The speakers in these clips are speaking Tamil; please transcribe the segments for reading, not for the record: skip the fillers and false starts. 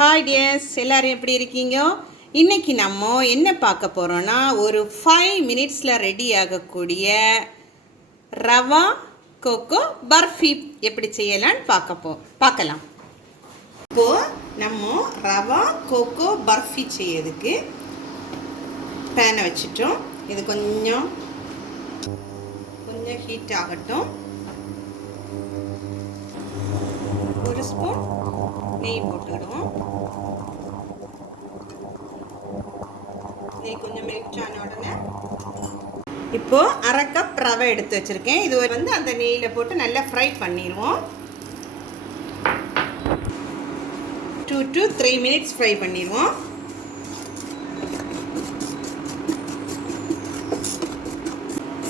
ஹாய் டியர்ஸ், எல்லோரும் எப்படி இருக்கீங்க? இன்றைக்கி நம்ம என்ன பார்க்க போகிறோன்னா, ஒரு 5 மினிட்ஸில் ரெடி ஆகக்கூடிய ரவா கோகோ பர்ஃபி எப்படி செய்யலான்னு பார்க்கலாம். இப்போது நம்ம ரவா கோகோ பர்ஃபி செய்யறதுக்கு பேனை வச்சுட்டோம். இது கொஞ்சம் ஹீட் ஆகட்டும். ஒரு ஸ்பூன் நெய் போட்டுக்கிடுவோம். நெய் கொஞ்சம் மெல்ட் ஆன உடனே இப்போது அரை கப் ரவை எடுத்து வச்சுருக்கேன். இது வந்து அந்த நெய்யில் போட்டு நல்லா ஃப்ரை பண்ணிடுவோம். 2 to 3 மினிட்ஸ் ஃப்ரை பண்ணிடுவோம்.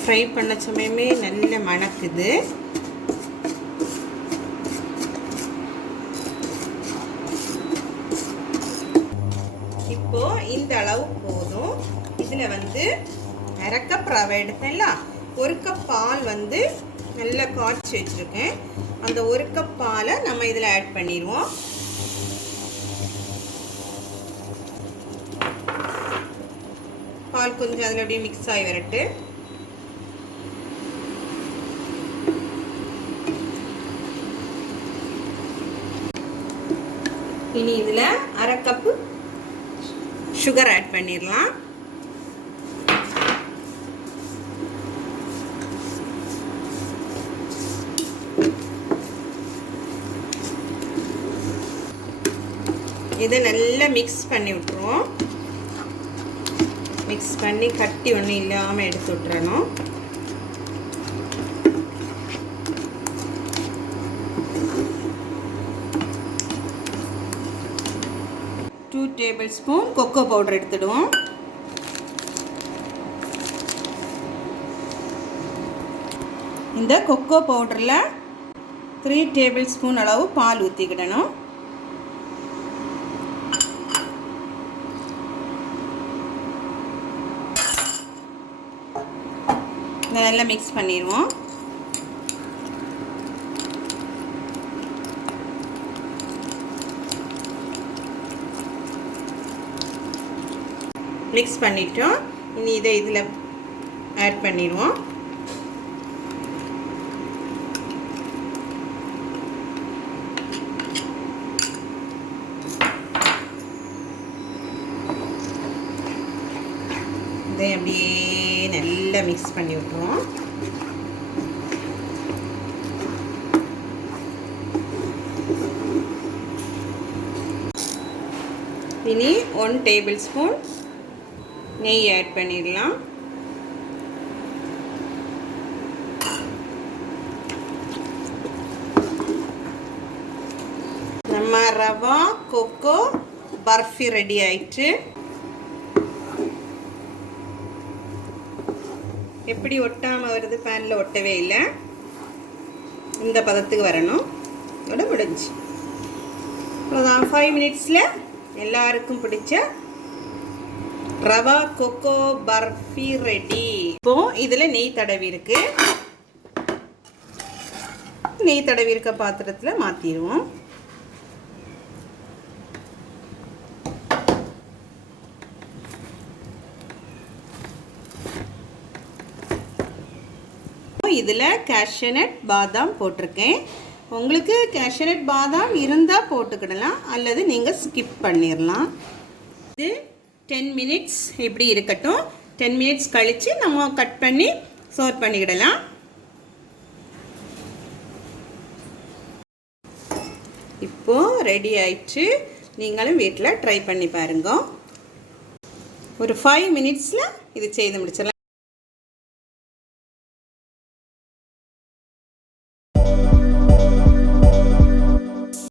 ஃப்ரை பண்ண சமயமே நல்ல மணக்குது. இப்போது இந்த அளவு போதும். இதில் வந்து அரை கப் ரவை எடுத்தேன்ல, ஒரு கப் பால் வந்து நல்லா காய்ச்சி வச்சுருக்கேன். அந்த ஒரு கப் பாலை நம்ம இதில் ஆட் பண்ணிடுவோம். பால் கொஞ்சம் அதில் அப்படியே மிக்ஸ் ஆகி வரட்டு. இனி இதில் அரை கப்பு சுகர் ஆட் பண்ணிடலாம். இதை நல்லா மிக்ஸ் பண்ணி விட்டுருவோம். மிக்ஸ் பண்ணி கட்டி ஒன்றும் இல்லாமல் எடுத்து விட்டுறணும். Two tablespoon cocoa powder எடுத்துடுவோம். இந்த கொக்கோ பவுடரில் 3 டேபிள் ஸ்பூன் அளவு பால் ஊற்றிக்கிடணும். இதை நல்லா மிக்ஸ் பண்ணிடுவோம். மிக்ஸ் பண்ணிட்டோம். இனி இதை இதில் ஆட் பண்ணிடுவோம். இதை அப்படியே நல்லா மிக்ஸ் பண்ணி விட்டுருவோம். இனி 1 டேபிள் ஸ்பூன் நெய் ஆட் பண்ணிடலாம். நம்ம ரவா கோகோ பர்ஃபி ரெடி ஆயிட்டு. எப்படி ஒட்டாமல் வருது? பேனில் ஒட்டவே இல்லை. இந்த பதத்துக்கு வரணும். இதோட முடிஞ்சு அதான் 5 மினிட்ஸில் எல்லாருக்கும் பிடிச்ச ரவா கோகோ பர்ஃபி ரெடி. இப்போது இதில் நெய் தடவி இருக்கு. நெய் தடவி இருக்க பாத்திரத்தில் மாற்றிடுவோம். இதில் கேஷ்யூநட் பாதாம் போட்டிருக்கேன். உங்களுக்கு கேஷ்யூநட் பாதாம் இருந்தால் போட்டுக்கிடலாம், அல்லது நீங்கள் ஸ்கிப் பண்ணிடலாம். இது 10 மினிட்ஸ் இப்படி இருக்கட்டும். 10 மினிட்ஸ் கழித்து நம்ம கட் பண்ணி சர்வ் பண்ணிக்கிடலாம். இப்போது ரெடி ஆயிடுச்சு. நீங்களும் வீட்டில் ட்ரை பண்ணி பாருங்க. ஒரு 5 மினிட்ஸில் இது செய்து முடிச்சிடலாம்.